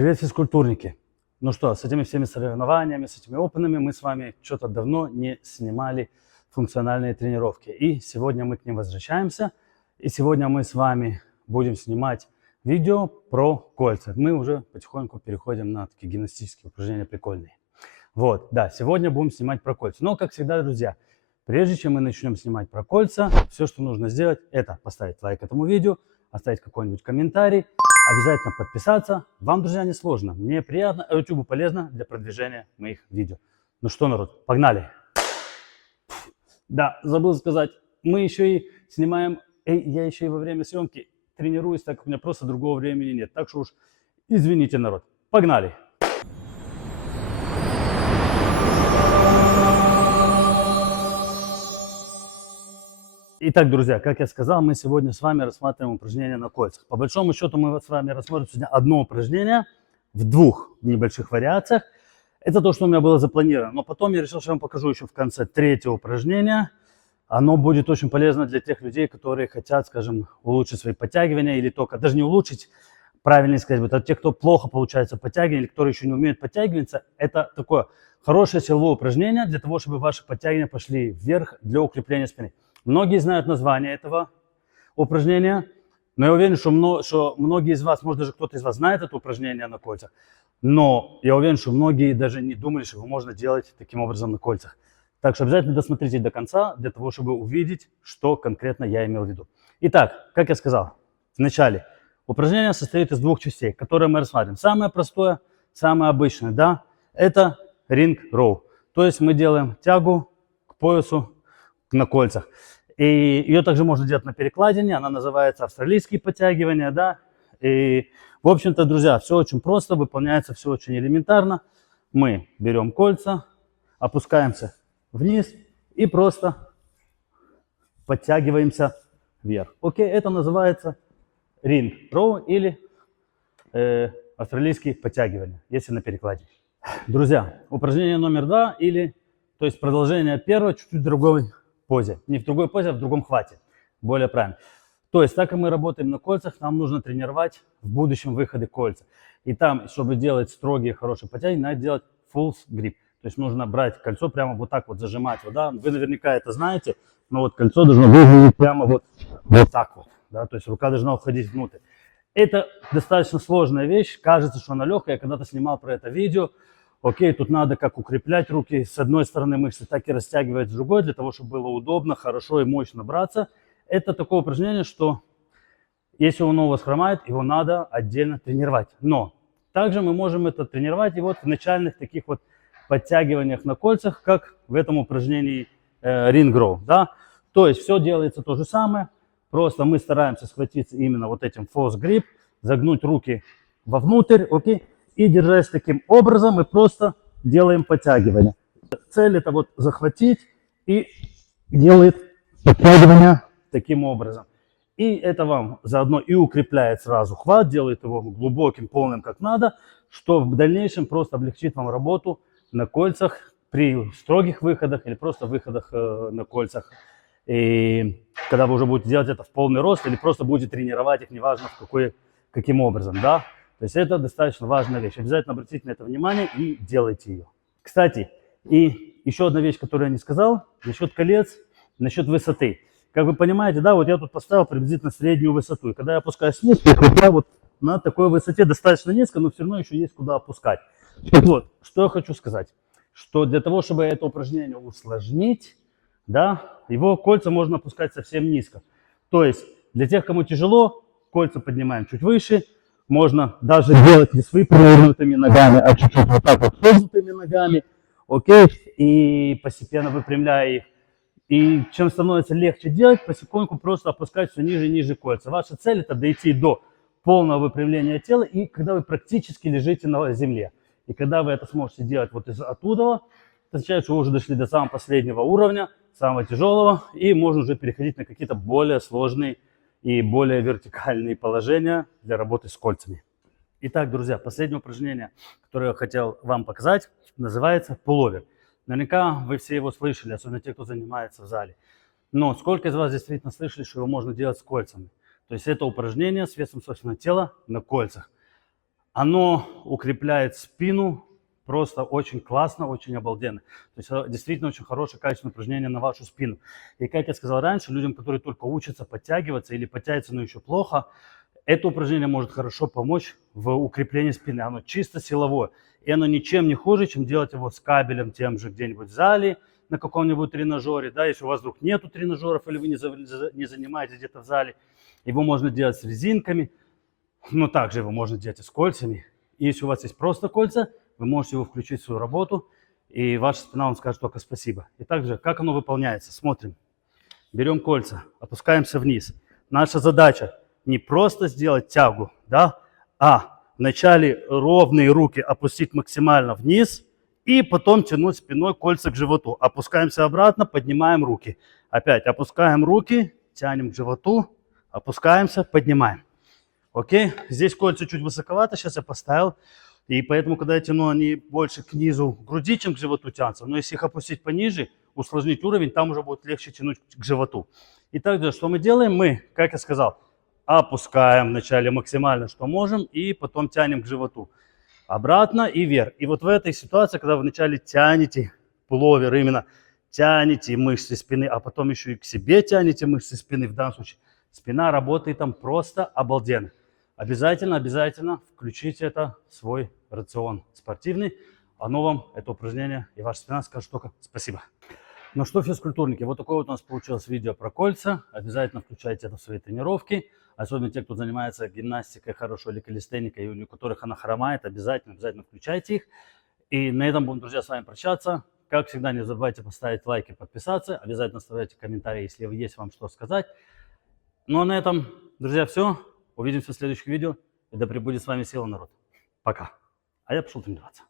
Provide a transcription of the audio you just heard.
Привет, физкультурники! Ну что, с этими всеми соревнованиями, с этими опенами мы с вами что-то давно не снимали функциональные тренировки. И сегодня мы к ним возвращаемся. И сегодня мы с вами будем снимать видео про кольца. Мы уже потихоньку переходим на такие гимнастические упражнения прикольные. Вот, да, сегодня будем снимать про кольца. Но, как всегда, друзья, прежде чем мы начнем снимать про кольца, все, что нужно сделать, это поставить лайк этому видео, оставить какой-нибудь комментарий, обязательно подписаться. Вам, друзья, не сложно. Мне приятно, а YouTube полезно для продвижения моих видео. Ну что, народ, погнали! Да, забыл сказать, мы еще и снимаем, я еще и во время съемки тренируюсь, так как у меня просто другого времени нет. Так что уж извините, народ. Погнали! Итак, друзья, как я сказал, мы сегодня с вами рассматриваем упражнения на кольцах. По большому счету мы с вами рассмотрим сегодня одно упражнение в двух небольших вариациях. Это то, что у меня было запланировано. Но потом я решил, что я вам покажу еще в конце третьего упражнения. Оно будет очень полезно для тех людей, которые хотят, скажем, улучшить свои подтягивания или только, даже не улучшить, правильно сказать, это те, кто плохо получается подтягивания или которые еще не умеют подтягиваться. Это такое хорошее силовое упражнение для того, чтобы ваши подтягивания пошли вверх для укрепления спины. Многие знают название этого упражнения, но я уверен, что многие из вас, может даже кто-то из вас знает это упражнение на кольцах, но я уверен, что многие даже не думали, что его можно делать таким образом на кольцах. Так что обязательно досмотрите до конца, для того, чтобы увидеть, что конкретно я имел в виду. Итак, как я сказал в начале, упражнение состоит из двух частей, которые мы рассмотрим. Самое простое, самое обычное, да, это ринг роу. То есть мы делаем тягу к поясу на кольцах. И ее также можно делать на перекладине, она называется австралийские подтягивания, да. И, в общем-то, друзья, все очень просто, выполняется все очень элементарно. Мы берем кольца, опускаемся вниз и просто подтягиваемся вверх. Окей, это называется ринг роу или австралийские подтягивания, если на перекладине. Друзья, упражнение номер 2 или, то есть продолжение первого, чуть-чуть другой позе. Не в другой позе, а в другом хвате. Более правильно. То есть, так как мы работаем на кольцах, нам нужно тренировать в будущем выходы кольца. И там, чтобы делать строгие, хорошие подтягивания, надо делать full grip. То есть нужно брать кольцо, прямо вот так вот зажимать. Вот, да? Вы наверняка это знаете, но вот кольцо должно выглядеть прямо вот так вот. Да? То есть рука должна уходить внутрь. Это достаточно сложная вещь. Кажется, что она легкая. Я когда-то снимал про это видео. Окей, тут надо как укреплять руки. С одной стороны мышцы, так и растягивать с другой, для того, чтобы было удобно, хорошо и мощно браться. Это такое упражнение, что если оно у вас хромает, его надо отдельно тренировать. Но также мы можем это тренировать и вот в начальных таких вот подтягиваниях на кольцах, как в этом упражнении Ring Row. Да? То есть все делается то же самое. Просто мы стараемся схватиться именно вот этим false grip, загнуть руки вовнутрь, окей? И держась таким образом, мы просто делаем подтягивания. Цель это вот захватить и делает подтягивания таким образом. И это вам заодно и укрепляет сразу хват, делает его глубоким, полным как надо, что в дальнейшем просто облегчит вам работу на кольцах при строгих выходах или просто выходах на кольцах. И когда вы уже будете делать это в полный рост или просто будете тренировать их, неважно каким образом, да. То есть это достаточно важная вещь. Обязательно обратите на это внимание и делайте ее. Кстати, и еще одна вещь, которую я не сказал, насчет колец, насчет высоты. Как вы понимаете, да, вот я тут поставил приблизительно среднюю высоту. И когда я опускаюсь вниз, то я вот на такой высоте достаточно низко, но все равно еще есть куда опускать. Так вот, что я хочу сказать. Что для того, чтобы это упражнение усложнить, да, его кольца можно опускать совсем низко. То есть для тех, кому тяжело, кольца поднимаем чуть выше. Можно даже делать не с выпрямленными ногами, а чуть-чуть вот так вот согнутыми ногами. Окей? И постепенно выпрямляя их. И чем становится легче делать, потихоньку просто опускать все ниже и ниже кольца. Ваша цель это дойти до полного выпрямления тела, и когда вы практически лежите на земле. И когда вы это сможете делать вот оттуда, это означает, что вы уже дошли до самого последнего уровня, самого тяжелого, и можно уже переходить на какие-то более сложные и более вертикальные положения для работы с кольцами. Итак, друзья, последнее упражнение, которое я хотел вам показать, называется пуловер. Наверняка вы все его слышали, особенно те, кто занимается в зале. Но сколько из вас действительно слышали, что его можно делать с кольцами? То есть это упражнение с весом собственного тела на кольцах. Оно укрепляет спину просто очень классно, очень обалденно. То есть действительно очень хорошее, качественное упражнение на вашу спину. И как я сказал раньше, людям, которые только учатся подтягиваться или подтягиваются, но еще плохо, это упражнение может хорошо помочь в укреплении спины. Оно чисто силовое. И оно ничем не хуже, чем делать его с кабелем тем же где-нибудь в зале, на каком-нибудь тренажере. Да, если у вас вдруг нету тренажеров или вы не занимаетесь где-то в зале, его можно делать с резинками. Но также его можно делать и с кольцами. И если у вас есть просто кольца, вы можете его включить в свою работу, и ваша спина вам скажет только спасибо. И также, как оно выполняется, смотрим. Берем кольца, опускаемся вниз. Наша задача не просто сделать тягу, да, а вначале ровные руки опустить максимально вниз, и потом тянуть спиной кольца к животу. Опускаемся обратно, поднимаем руки. Опять опускаем руки, тянем к животу, опускаемся, поднимаем. Окей, здесь кольца чуть высоковато, сейчас я поставил. И поэтому, когда я тяну, они больше к низу груди, чем к животу тянутся. Но если их опустить пониже, усложнить уровень, там уже будет легче тянуть к животу. И также, что мы делаем? Мы, как я сказал, опускаем вначале максимально, что можем, и потом тянем к животу. Обратно и вверх. И вот в этой ситуации, когда вы вначале тянете пуловер, именно тянете мышцы спины, а потом еще и к себе тянете мышцы спины, в данном случае спина работает там просто обалденно. Обязательно включите это в свой рацион спортивный. Оно вам, это упражнение, и ваша спина скажет только спасибо. Ну что, физкультурники, вот такое вот у нас получилось видео про кольца. Обязательно включайте это в свои тренировки. Особенно те, кто занимается гимнастикой хорошо или калистеникой, у которых она хромает, обязательно включайте их. И на этом будем, друзья, с вами прощаться. Как всегда, не забывайте поставить лайк и подписаться. Обязательно оставляйте комментарии, если есть вам что сказать. Ну а на этом, друзья, все. Увидимся в следующих видео. И да пребудет с вами сила, народ. Пока. А я пошел тренироваться.